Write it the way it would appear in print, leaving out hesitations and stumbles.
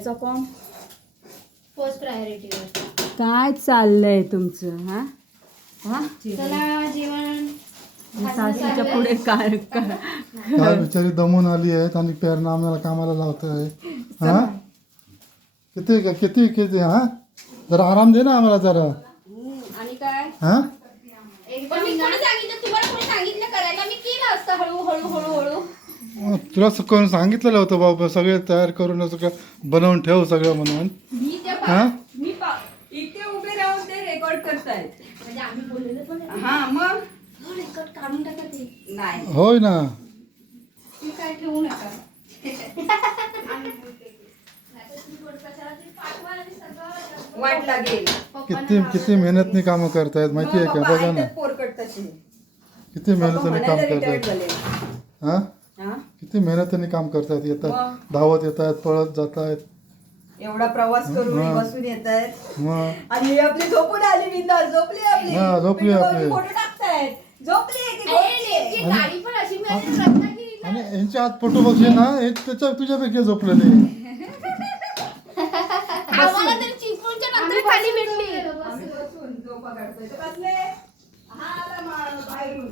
याचा form first प्रायोरिटीवर. काय चाललंय तुमचं? हा हा चला जेवण सासूच्या पुढे काय काय बिचारी दमून आली आहेत आणि पेरणा आम्हाला कामाला लावत आहे. हा किती किती किती हा जरा आराम दे ना आम्हाला जरा. आणि काय हा पण मी कोणी सांगितलं तुम्हाला? कोणी सांगितलं करायला? मी केलं असतं हळूहळू हळूहळू. तुला कोण सांगितलेलं होतं बाबा सगळे तयार करून सगळं बनवून ठेव सगळं म्हणून. मी त्या हा मी इथे उभे राहून ते रेकॉर्ड करतायत. म्हणजे आम्ही बोललेलं पण हा मग रेकॉर्ड काढून टाका ते. नाही होय ना. मी काय ठेवू नका. वाट लागेल. किती किती मेहनतनी कामं करतायत माहिती आहे का? बघा ना पोरकट तशी किती मेहनतीने काम करतायत. हा हा किती मेहनतीने काम करतायत. येतात मग? धावत येत आहेत पळत जात आहेत. एवढा प्रवास करून हा. बसून येत आहेत मग आणि आपली झोपून आली बिंदास. झोपली आपली. हा, झोपली आपली. फोटो टाकतायत. झोपली ती अरे, गोष्टी. नेमकी गाडी पण अशी मिळाली रत्नागिरीला. आणि यांच्या आत फोटो बघशील ना हे त्याच्या तुझ्यापैकी झोपलेले. आम्हाला तर चिपळूणच्या नंतर खाली भेटली. आम्ही बसून झोपा काढतोय. ते बसले. हा आला बाहेरून.